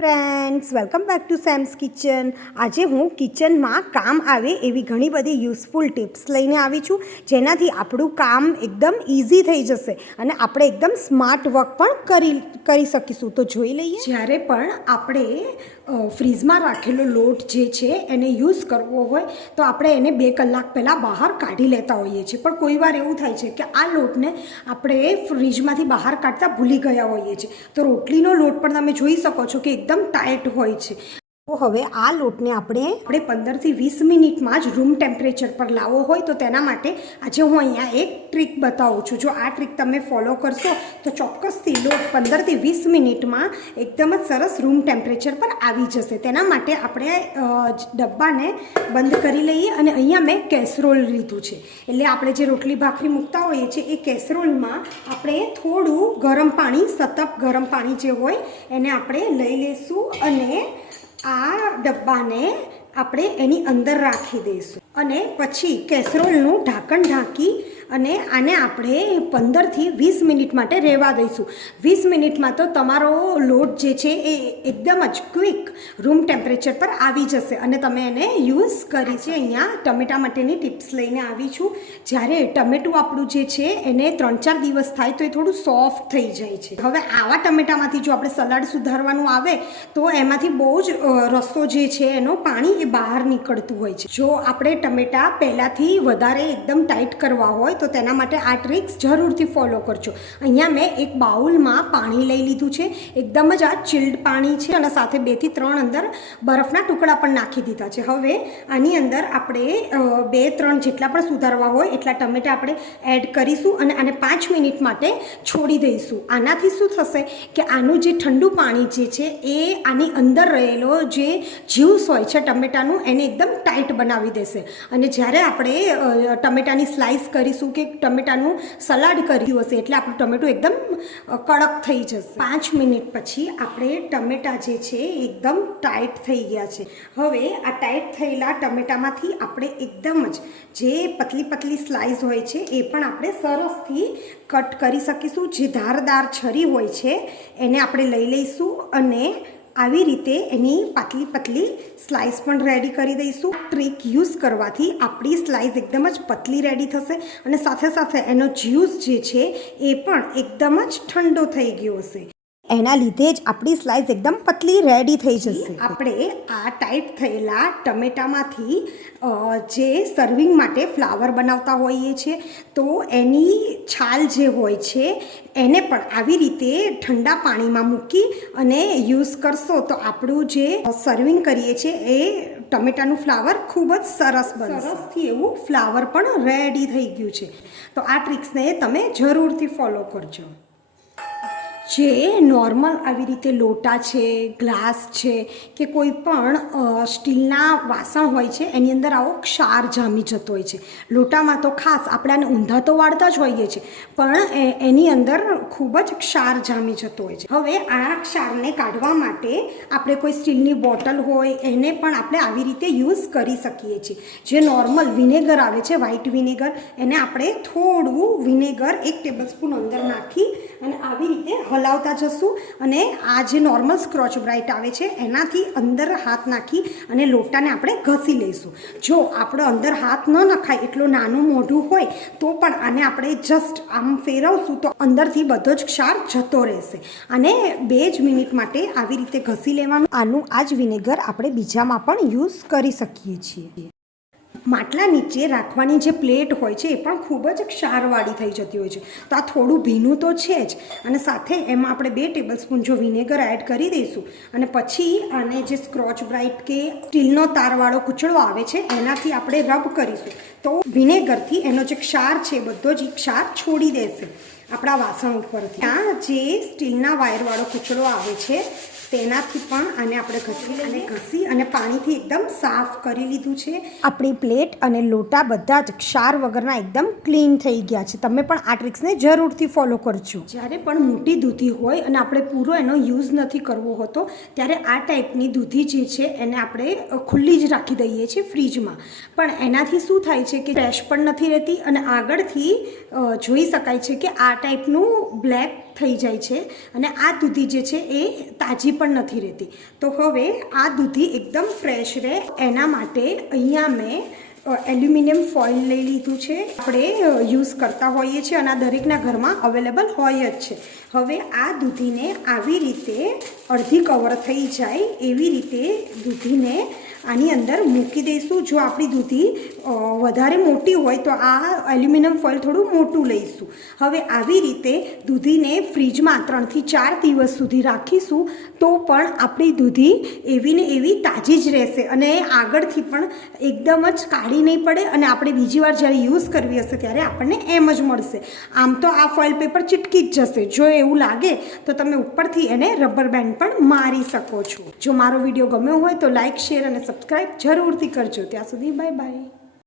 Friends welcome back to Sam's kitchen આજે હું કિચનમાં કામ આવે એવી ઘણી બધી યુઝફુલ ટિપ્સ લઈને આવી છું, જેનાથી આપણું કામ એકદમ ઇઝી થઈ જશે અને આપણે એકદમ સ્માર્ટ વર્ક પણ કરી કરી શકીશું. તો જોઈ લઈએ. જ્યારે પણ આપણે ફ્રીઝમાં રાખેલો લોટ જે છે એને યુઝ કરવો હોય તો આપણે એને બે કલાક પહેલાં બહાર કાઢી લેતા હોઈએ છીએ. પણ કોઈ વાર એવું થાય છે કે આ લોટને આપણે ફ્રીજમાંથી બહાર કાઢતા ભૂલી ગયા હોઈએ છીએ. તો રોટલીનો લોટ પણ તમે જોઈ શકો છો કે એકદમ ટાઈટ હોય છે. તો હવે આ લોટને આપણે આપણે પંદરથી વીસ મિનિટમાં જ રૂમ ટેમ્પરેચર પર લાવવો હોય તો તેના માટે આજે હું અહીંયા એક ટ્રીક બતાવું છું. જો આ ટ્રીક તમે ફોલો કરશો તો ચોક્કસથી લોટ પંદરથી વીસ મિનિટમાં એકદમ જ સરસ રૂમ ટેમ્પરેચર પર આવી જશે. તેના માટે આપણે ડબ્બાને બંધ કરી લઈએ અને અહીંયા મેં કેસરોલ લીધું છે. એટલે આપણે જે રોટલી ભાખરી મૂકતા હોઈએ છીએ એ કેસરોલમાં આપણે થોડું ગરમ પાણી, સતત ગરમ પાણી જે હોય એને આપણે લઈ લઈશું અને આ ડબ્બાને આપણે એની અંદર રાખી દઈશું. અને પછી કેસરોલનું ઢાંકણ ઢાંકી અને આને આપણે પંદરથી વીસ મિનિટ માટે રહેવા દઈશું. વીસ મિનિટમાં તો તમારો લોટ જે છે એ એકદમ જ ક્વિક રૂમ ટેમ્પરેચર પર આવી જશે અને તમે એને યુઝ કરી છે અહીંયા ટમેટા માટેની ટિપ્સ લઈને આવી છું. જ્યારે ટમેટું આપણું જે છે એને ત્રણ ચાર દિવસ થાય તો એ થોડું સોફ્ટ થઈ જાય છે. હવે આવા ટમેટામાંથી જો આપણે સલાડ સુધારવાનું આવે તો એમાંથી બહુ જ રસ્તો જે છે એનો પાણી એ બહાર નીકળતું હોય છે. જો આપણે ટમેટા પહેલાંથી વધારે એકદમ ટાઈટ કરવા હોય તો તેના માટે આ ટ્રિક્સ જરૂરથી ફોલો કરજો. અહીંયા મેં એક બાઉલમાં પાણી લઈ લીધું છે. એકદમ જ આ ચિલ્ડ પાણી છે અને સાથે બેથી ત્રણ અંદર બરફના ટુકડા પણ નાખી દીધા છે. હવે આની અંદર આપણે બે ત્રણ જેટલા પણ સુધારવા હોય એટલા ટમેટા આપણે એડ કરીશું અને આને પાંચ મિનિટ માટે છોડી દઈશું. આનાથી શું થશે કે આનું જે ઠંડુ પાણી જે છે એ આની અંદર રહેલો જે જ્યુસ હોય છે ટમેટાનું એને એકદમ ટાઈટ બનાવી દેશે. અને જ્યારે આપણે ટમેટાની સ્લાઇસ કરીશું કે ટમેટાનું સલાડ કર્યું હશે એટલે આપણું ટમેટું એકદમ કડક થઈ જશે. પાંચ મિનિટ પછી આપણે ટમેટા જે છે એકદમ ટાઈટ થઈ ગયા છે. હવે આ ટાઈટ થયેલા ટમેટામાંથી આપણે એકદમ જ જે પતલી પતલી સ્લાઇસ હોય છે એ પણ આપણે સરસથી કટ કરી શકીશું. જે ધારદાર છરી હોય છે એને આપણે લઈ લઈશું અને આવી રીતે એની પાતલી પતલી સ્લાઇસ પણ રેડી કરી દઈશું. ટ્રીક યુઝ કરવાથી આપણી સ્લાઇસ એકદમ જ પતલી રેડી થશે અને સાથે સાથે એનો જ્યુસ જે છે એ પણ એકદમ જ ઠંડો થઈ ગયો હશે. એના લીધે જ આપણી સ્લાઇસ એકદમ પતલી રેડી થઈ જશે. આપણે આ ટાઈપ થયેલા ટમેટામાંથી જે સર્વિંગ માટે ફ્લાવર બનાવતા હોઈએ છીએ તો એની છાલ જે હોય છે એને પણ આવી રીતે ઠંડા પાણીમાં મૂકી અને યુઝ કરશો તો આપણું જે સર્વિંગ કરીએ છીએ એ ટમેટાનું ફ્લાવર ખૂબ જ સરસ બને સરસથી એવું ફ્લાવર પણ રેડી થઈ ગયું છે. તો આ ટ્રિક્સને તમે જરૂરથી ફોલો કરજો. જે નોર્મલ આવી રીતે લોટા છે, ગ્લાસ છે કે કોઈ પણ સ્ટીલના વાસણ હોય છે, એની અંદર આવો ક્ષાર જામી જતો હોય છે. લોટામાં તો ખાસ આપણે આને ઊંધા તો વાળતા જ હોઈએ છીએ, પણ એની અંદર ખૂબ જ ક્ષાર જામી જતો હોય છે. હવે આ ક્ષારને કાઢવા માટે આપણે કોઈ સ્ટીલની બોટલ હોય, એને પણ આપણે આવી રીતે યુઝ કરી શકીએ છીએ. જે નોર્મલ વિનેગર આવે છે, વ્હાઇટ વિનેગર, એને આપણે થોડું વિનેગર એક ટેબલસ્પૂન અંદર નાખી અને આવી રીતે હલાવતા જશું અને આ જે નોર્મલ સ્ક્રોચ બ્રાઇટ આવે છે, એનાથી અંદર હાથ નાખી અને લોટાને આપણે ઘસી લઈશું. જો આપણો અંદર હાથ ન નખાય એટલું નાનું મોઢું હોય, તો પણ આને આપણે જસ્ટ આમ ફેરવશું તો અંદરથી બધો જ ક્ષાર જતો રહેશે. અને બે જ મિનિટ માટે આવી રીતે ઘસી લેવાનું. આનું આ જ વિનેગર આપણે બીજામાં પણ યુઝ કરી શકીએ છીએ. માટલા નીચે રાખવાની જે પ્લેટ હોય છે એ પણ ખૂબ જ ક્ષારવાળી થઈ જતી હોય છે. તો આ થોડું ભીનું તો છે જ. અને સાથે એમાં આપણે બે ટેબલ સ્પૂન જો વિનેગર એડ કરી દઈશું અને પછી આને જે સ્ક્રોચ બ્રાઇટ કે સ્ટીલનો તારવાળો કૂચળો આવે છે એનાથી આપણે રબ કરીશું. તો વિનેગરથી એનો જે ક્ષાર છે બધો જ ક્ષાર છોડી દેશે આપણા વાસણ ઉપરથી. આ જે સ્ટીલના વાયરવાળો કૂચળો આવે છે તેનાથી પણ આને આપણે ઘસી અને ઘસી અને પાણીથી એકદમ સાફ કરી લીધું છે. આપણી પ્લેટ અને લોટા બધા જ ક્ષાર વગરના એકદમ ક્લીન થઈ ગયા છે. તમે પણ આ ટ્રિક્સને જરૂરથી ફોલો કરજો. જ્યારે પણ મોટી દૂધી હોય અને આપણે પૂરો એનો યુઝ નથી કરવો હોતો, ત્યારે આ ટાઈપની દૂધી જે છે એને આપણે ખુલ્લી જ રાખી દઈએ છીએ ફ્રીજમાં. પણ એનાથી શું થાય છે કે ફ્રેશ પણ નથી રહેતી અને આગળથી જોઈ શકાય છે કે આ ટાઈપનું બ્લેક થઈ જાય છે અને આ દૂધી જે છે એ તાજી પણ નથી રહેતી. તો હવે આ દૂધી એકદમ ફ્રેશ રહે. એના માટે અહીંયા મેં એલ્યુમિનિયમ ફોઇલ લઈ લીધું છે. આપણે યુઝ કરતા હોઈએ છીએ અને આ દરેકના ઘરમાં અવેલેબલ હોય જ છે. હવે આ દૂધીને આવી રીતે અડધી કવર થઈ જાય એવી રીતે દૂધીને આની અંદર મૂકી દઈશું. જો આપણી દૂધી વધારે મોટી હોય તો આ એલ્યુમિનિયમ ફોઇલ થોડું મોટું લઈશું. હવે આવી રીતે દૂધીને ફ્રીજમાં ત્રણથી ચાર દિવસ સુધી રાખીશું, તો પણ આપણી દૂધી એવી ને એવી તાજી જ રહેશે અને આગળથી પણ એકદમ જ કાઢી નહીં પડે અને આપણે બીજી વાર જ્યારે યુઝ કરવી હશે ત્યારે આપણને એમ જ મળશે. આમ તો આ ફોઇલ પેપર ચીટકી જ જશે. જો એવું લાગે તો તમે ઉપરથી એને રબર બેન્ડ પણ મારી શકો છો. જો મારો વીડિયો ગમ્યો હોય તો લાઇક શેર અને સબસ્ક્રાઈબ જરૂરથી કરજો. ત્યાં સુધી બાય બાય